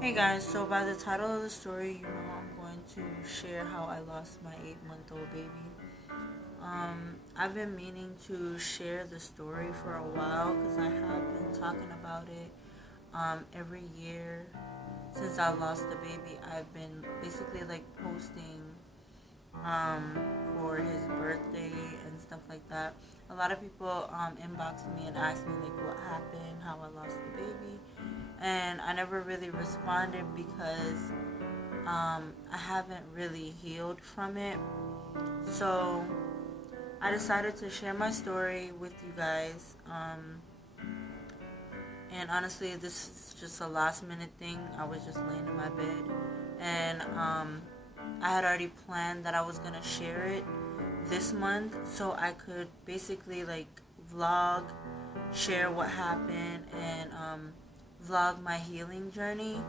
Hey guys, so by the title of the story, I'm going to share how I lost my 8-month-old baby. I've been meaning to share the story for a while because I have been talking about it every year since I lost the baby. I've been basically like posting um, for his birthday and stuff like that. A lot of people inboxed me and asked me like what happened, how I lost the baby, and I never really responded because I haven't really healed from it. So I decided to share my story with you guys. And honestly, this is just a last minute thing. I was just laying in my bed, and I had already planned that I was gonna share it this month, so I could basically like vlog, share what happened, and vlog my healing journey.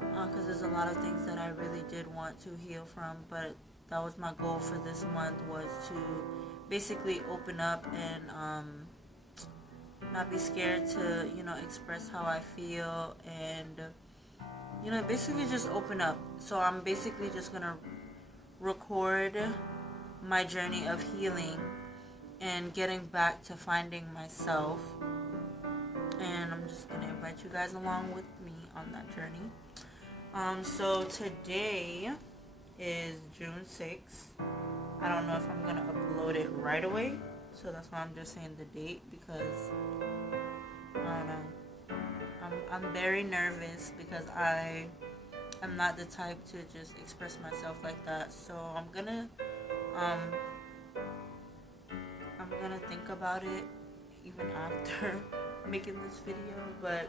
Because there's a lot of things that I really did want to heal from, but that was my goal for this month, was to basically open up and not be scared to express how I feel, and basically just open up. So I'm basically just gonna record my journey of healing and getting back to finding myself, and I'm just gonna invite you guys along with me on that journey. So today is June 6th. I don't know if I'm gonna upload it right away, so that's why I'm just saying the date, because I don't know. I'm very nervous because I am not the type to just express myself like that. So um I'm gonna think about it even after making this video. But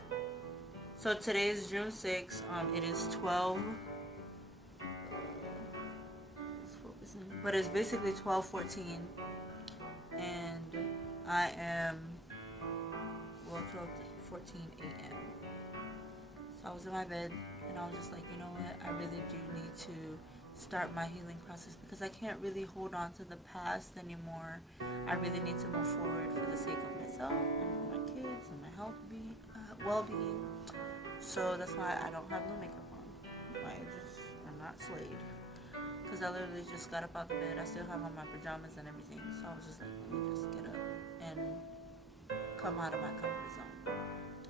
so today is June 6th. It is 12. But it's basically 12:14, and I am 12:14 a.m. So I was in my bed, and I was just like, you know what? I really do need to start my healing process because I can't really hold on to the past anymore. I really need to move forward for the sake of myself and for my kids and my well-being. So that's why I don't have no makeup on. I just am not slayed. Because I literally just got up out the bed. I still have on my pajamas and everything. So I was just like, let me just get up and come out of my comfort zone.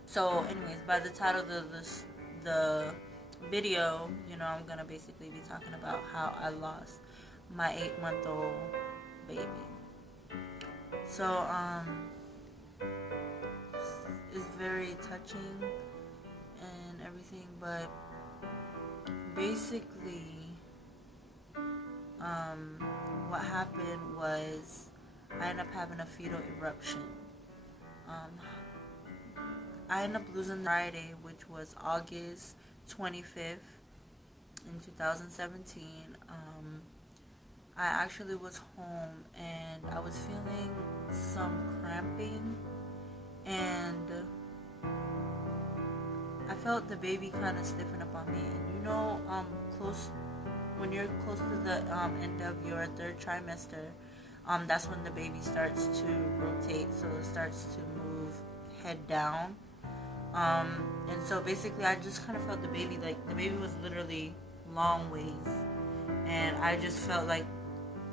So anyways, by the title of the video, I'm going to basically be talking about how I lost my 8-month-old baby. So, it's very touching and everything, but basically, what happened was I ended up having a fetal eruption. Um, I ended up losing Friday, which was August 25th in 2017. I actually was home and I was feeling some cramping, and I felt the baby kind of stiffen up on me. And close when you're close to the end of your third trimester, that's when the baby starts to rotate, so it starts to move head down. And so basically, I just kind of felt the baby, like the baby was literally long ways, and I just felt like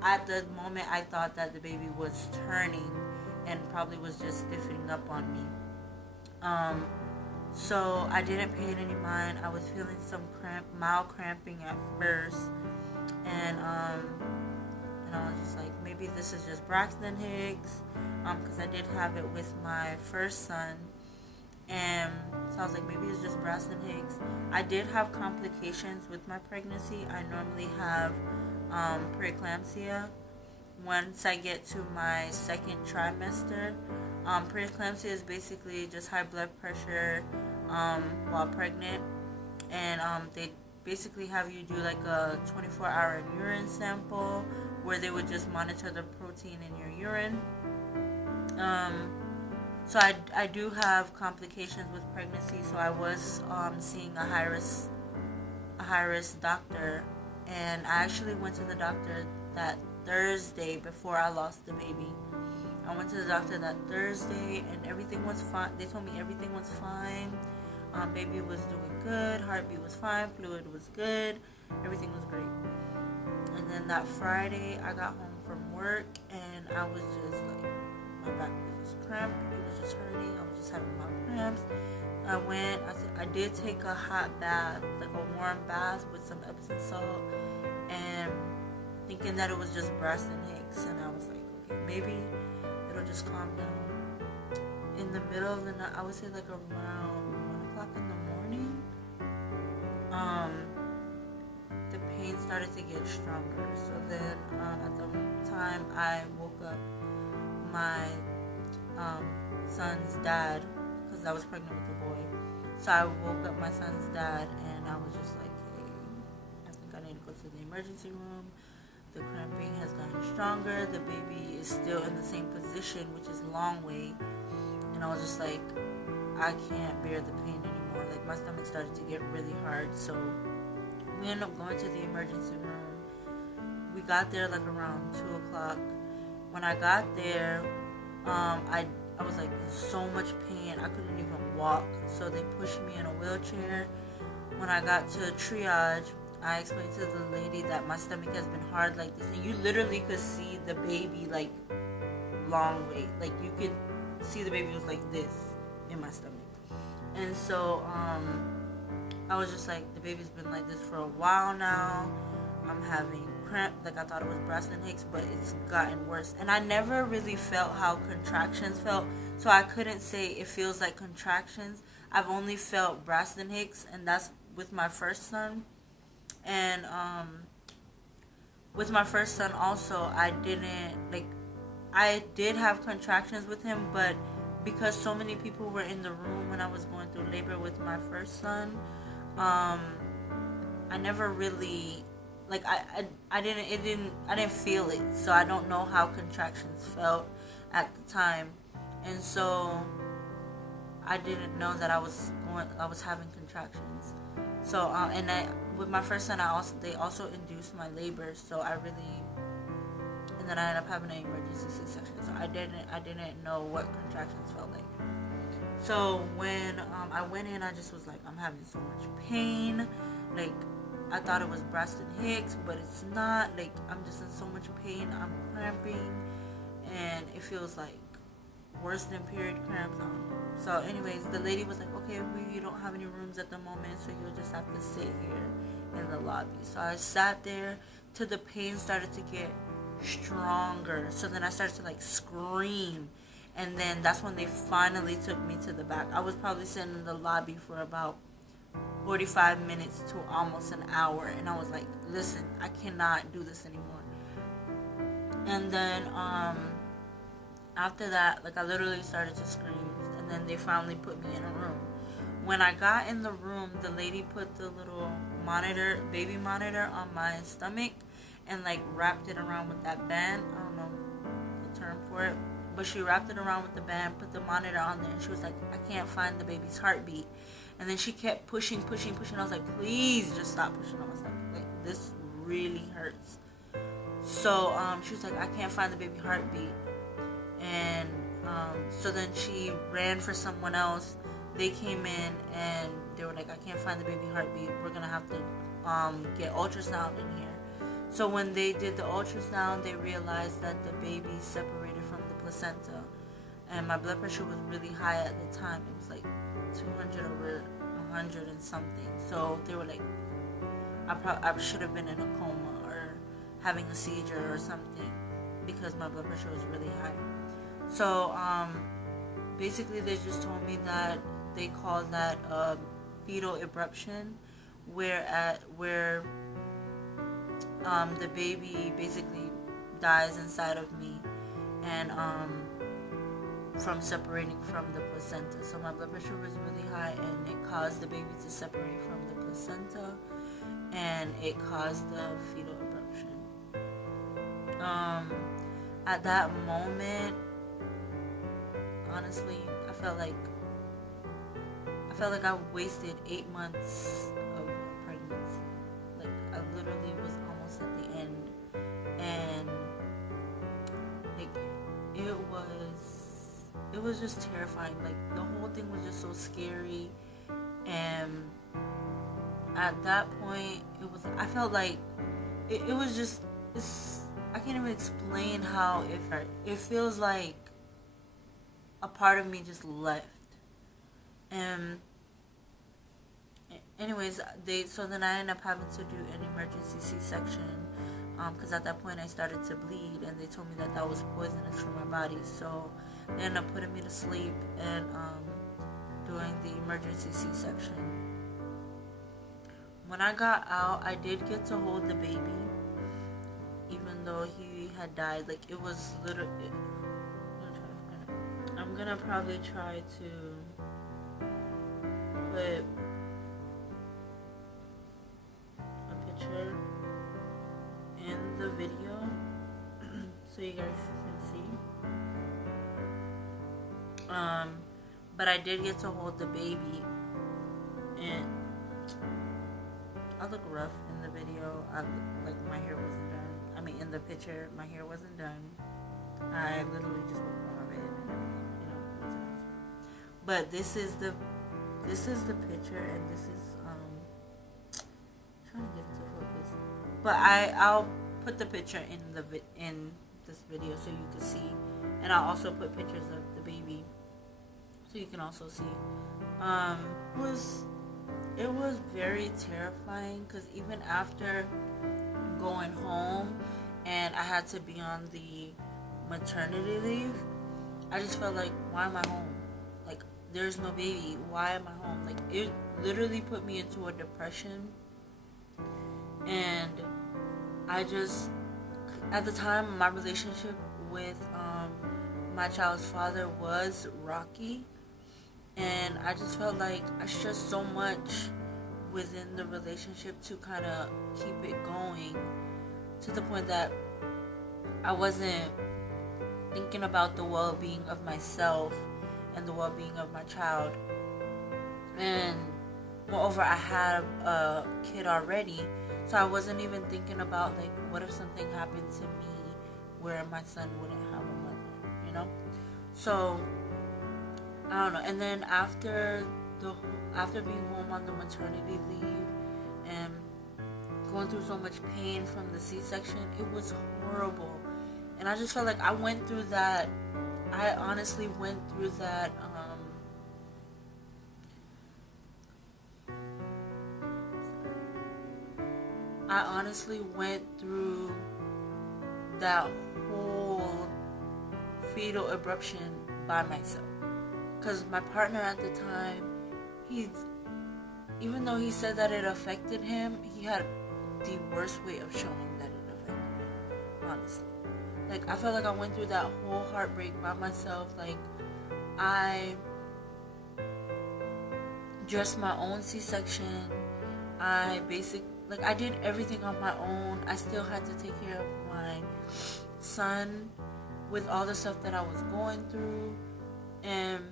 at the moment I thought that the baby was turning and probably was just stiffening up on me. Um, so I didn't pay it any mind. I was feeling some mild cramping at first, and I was just like, maybe this is just Braxton Hicks, because I did have it with my first son, and so I was like, maybe it's just Braxton Hicks. I did have complications with my pregnancy. I normally have preeclampsia once I get to my second trimester. Preeclampsia is basically just high blood pressure while pregnant, and they basically have you do like a 24-hour urine sample where they would just monitor the protein in your urine. So I do have complications with pregnancy, so I was seeing a high risk doctor, and I actually went to the doctor that Thursday before I lost the baby. I went to the doctor that Thursday, and everything was fine. They told me everything was fine. Baby was doing good, heartbeat was fine, fluid was good, everything was great. And then that Friday, I got home from work, and I was just like, my back was just cramped, it was just hurting, I was just having my cramps. I did take a hot bath, like a warm bath with some Epsom salt, and thinking that it was just Braxton Hicks, and I was like, okay, maybe it'll just calm down. In the middle of the night, I would say like around 1 o'clock in the morning, the pain started to get stronger. So then at the time, I woke up my son's dad, because I was pregnant with a boy. So I woke up my son's dad, and I was just like, hey, I think I need to go to the emergency room. The cramping has gotten stronger. The baby is still in the same position, which is long way. And I was just like, I can't bear the pain anymore. Like, my stomach started to get really hard. So we ended up going to the emergency room. We got there like around 2 o'clock. When I got there, I was like in so much pain. I couldn't even walk. So they pushed me in a wheelchair. When I got to triage, I explained to the lady that my stomach has been hard like this. And you literally could see the baby like long way. Like, you could see the baby was like this in my stomach. And so I was just like, the baby's been like this for a while now. I'm having cramp. Like, I thought it was Braxton Hicks, but it's gotten worse. And I never really felt how contractions felt, so I couldn't say it feels like contractions. I've only felt Braxton Hicks, and that's with my first son. And with my first son also, I did have contractions with him, but because so many people were in the room when I was going through labor with my first son, I never really, like, I didn't feel it. So I don't know how contractions felt at the time. And so I didn't know that I was having contractions. So with my first son, they also induced my labor. So and then I ended up having an emergency C-section. So I didn't know what contractions felt like. So when I went in, I just was like, I'm having so much pain. Like, I thought it was Braxton Hicks, but it's not. Like, I'm just in so much pain. I'm cramping, and it feels like worse than period cramps. I don't know. So anyways, the lady was like, okay, we don't have any rooms at the moment, so you'll just have to sit here in the lobby. So I sat there till the pain started to get stronger. So then I started to like scream, and then that's when they finally took me to the back. I was probably sitting in the lobby for about 45 minutes to almost an hour, and I was like, listen, I cannot do this anymore. And then after that, like, I literally started to scream, and then they finally put me in a room. When I got in the room, the lady put the little baby monitor on my stomach, and like wrapped it around with that band. I don't know the term for it, but she wrapped it around with the band, put the monitor on there, and she was like, I can't find the baby's heartbeat. And then she kept pushing. I was like, please just stop pushing on my stomach. Like, this really hurts. So she was like, I can't find the baby heartbeat. And so then she ran for someone else. They came in and they were like, I can't find the baby heartbeat. We're gonna have to get ultrasound in here. So when they did the ultrasound, they realized that the baby separated from the placenta, and my blood pressure was really high at the time. It was like 200 over 100 and something. So they were like, I should have been in a coma or having a seizure or something, because my blood pressure was really high. So basically they just told me that they call that fetal abruption, where the baby basically dies inside of me, and from separating from the placenta. So my blood pressure was really high, and it caused the baby to separate from the placenta, and it caused the fetal abruption. At that moment, honestly, I felt like I wasted 8 months of pregnancy. Like, I literally was almost at the end, and like, it was just terrifying. Like, the whole thing was just so scary, And at that point, I felt like it was just, I can't even explain how it feels like a part of me just left. And anyways, so then I ended up having to do an emergency C-section, because at that point I started to bleed, and they told me that was poisonous for my body. So they ended up putting me to sleep and doing the emergency C-section. When I got out, I did get to hold the baby, even though he had died. Like, it was literally, I'm gonna probably try to put a picture in the video so you guys can see. But I did get to hold the baby, and I look rough in the video. Like, my hair wasn't done. I mean, in the picture, my hair wasn't done. I literally just woke up on my bed and everything, you know, went to the hospital. But this is the picture, and this is trying to get it to focus. But I'll put the picture in this video so you can see, and I'll also put pictures of the baby so you can also see. It was very terrifying, because even after going home and I had to be on the maternity leave, I just felt like, why am I home? Like, there's no baby. Why am I home? Like, it literally put me into a depression. And I just, at the time, my relationship with my child's father was rocky. And I just felt like I stressed so much within the relationship to kind of keep it going, to the point that I wasn't thinking about the well-being of myself and the well-being of my child. And moreover, I had a kid already, so I wasn't even thinking about, like, what if something happened to me where my son wouldn't have a mother, you know? So I don't know. And then after being home on the maternity leave and going through so much pain from the C-section, it was horrible. And I just felt like I went through that. I honestly went through that. I honestly went through that whole fetal abruption by myself. Because my partner at the time, even though he said that it affected him, he had the worst way of showing that it affected him, honestly. Like, I felt like I went through that whole heartbreak by myself. Like, I dressed my own C-section. I did everything on my own. I still had to take care of my son with all the stuff that I was going through. And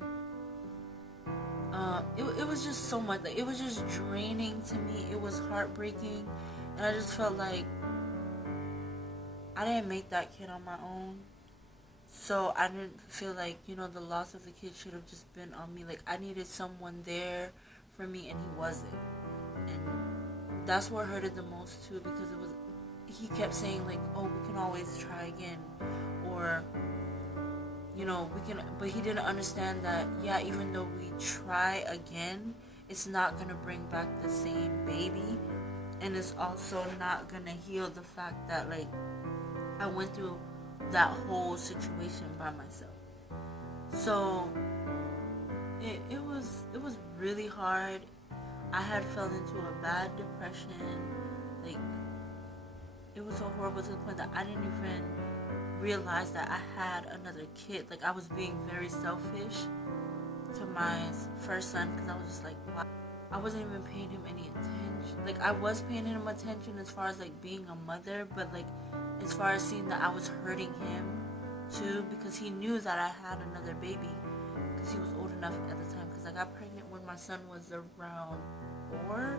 it was just so much. Like, it was just draining to me. It was heartbreaking. And I just felt like I didn't make that kid on my own. So I didn't feel like, the loss of the kid should have just been on me. Like, I needed someone there for me, and he wasn't. And that's what hurted the most too, because he kept saying, like, oh, we can always try again, or we can, but he didn't understand that, yeah, even though we try again, it's not gonna bring back the same baby, and it's also not gonna heal the fact that, like, I went through that whole situation by myself. So it was really hard. I had fell into a bad depression. Like, it was so horrible to the point that I didn't even realize that I had another kid. Like, I was being very selfish to my first son, because I was just like, wow. I wasn't even paying him any attention. Like, I was paying him attention as far as, like, being a mother, but, like, as far as seeing that I was hurting him too, because he knew that I had another baby, because he was old enough at the time, because I got pregnant when my son was around 4,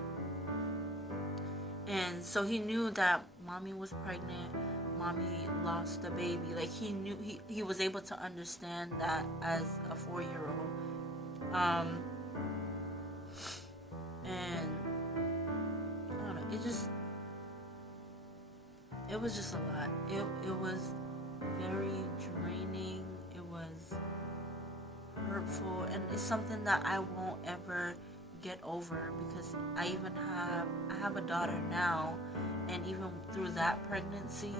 and so he knew that mommy was pregnant, mommy lost the baby. Like, he knew, he was able to understand that as a 4-year-old. it was just a lot. It was very draining. It was hurtful, and it's something that I won't ever get over, because I have a daughter now, and even through that pregnancy,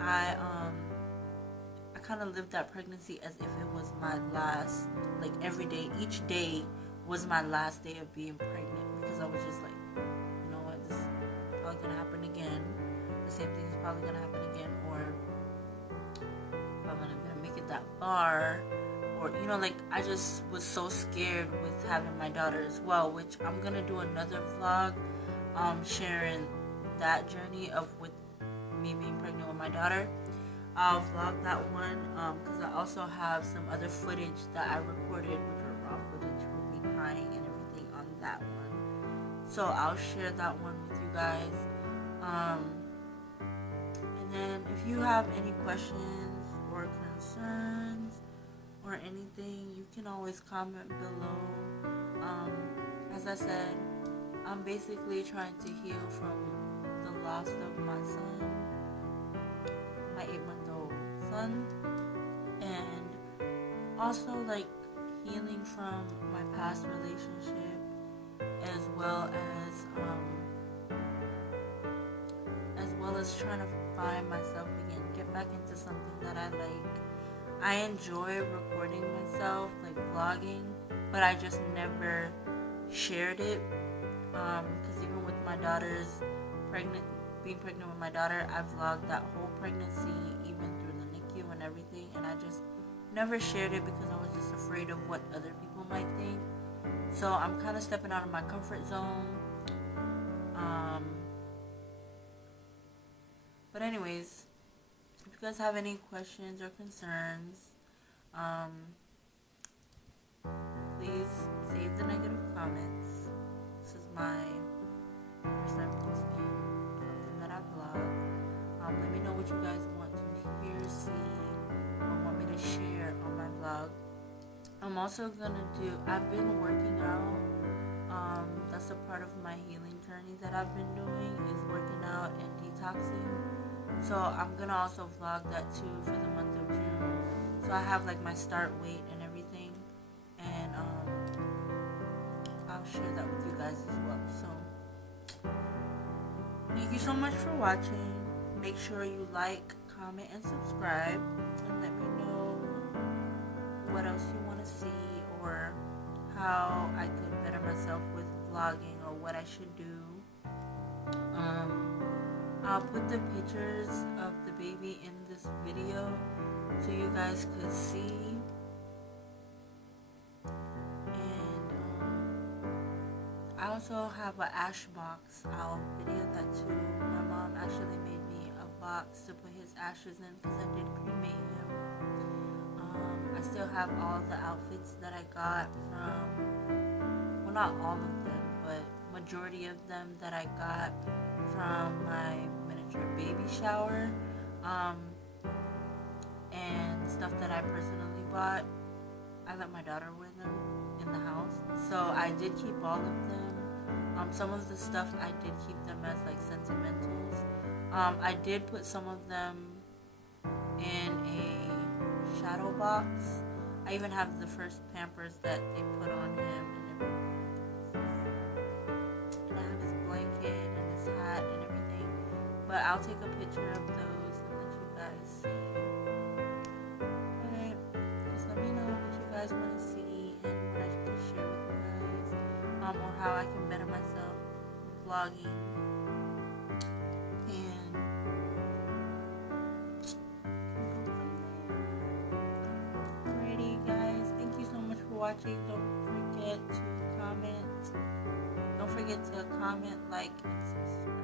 I kind of lived that pregnancy as if it was my last, like every day, each day was my last day of being pregnant, because I was just like, you know what, this is probably gonna happen again. The same thing is probably gonna happen again, or if I'm gonna make it that far, or you know, like I just was so scared with having my daughter as well, which I'm gonna do another vlog, sharing that journey of with me being pregnant with my daughter. I'll vlog that one, because I also have some other footage that I recorded, which were raw footage with me crying and everything on that one. So I'll share that one with you guys. And then if you have any questions or concerns or anything, you can always comment below. As I said, I'm basically trying to heal from the loss of my son, my 8-month-old son, and also like healing from my past relationship, as well as trying to find myself again, get back into something that I like. I enjoy recording myself, like vlogging, but I just never shared it, because even with my daughter's being pregnant with my daughter, I vlogged that whole pregnancy, even through the NICU and everything, and I just never shared it because I was just afraid of what other people might think. So I'm kind of stepping out of my comfort zone. But anyways, if you guys have any questions or concerns, please save the negative comments. This is my first time posting something that I vlog. Let me know what you guys want to hear, see, or want me to share on my vlog. I'm also gonna I've been working out. That's a part of my healing journey that I've been doing, is working out and detoxing. So I'm gonna also vlog that too for the month of June. So I have like my start weight and everything, and I'll share that with you guys as well. So thank you so much for watching. Make sure you like, comment, and subscribe, and let me know what else you want to see, or how I could better myself with vlogging, or what I should do. I'll put the pictures of the baby in this video so you guys could see. And I also have an ash box. I'll video that too. My mom actually made me a box to put his ashes in, because I did cremate him. I still have all the outfits that I got from, well, not all of them, but majority of them that I got from my miniature baby shower, and stuff that I personally bought. I let my daughter wear them in the house, so I did keep all of them. Some of the stuff I did keep them as like sentimentals. I did put some of them in a shadow box. I even have the first Pampers that they put on him and everything. And I have his blanket and his hat and everything. But I'll take a picture of those and let you guys see. Okay, just let me know what you guys want to see and what I can share with you guys, or how I can better myself vlogging. And alrighty guys, thank you so much for watching. Don't forget to comment, like, and subscribe.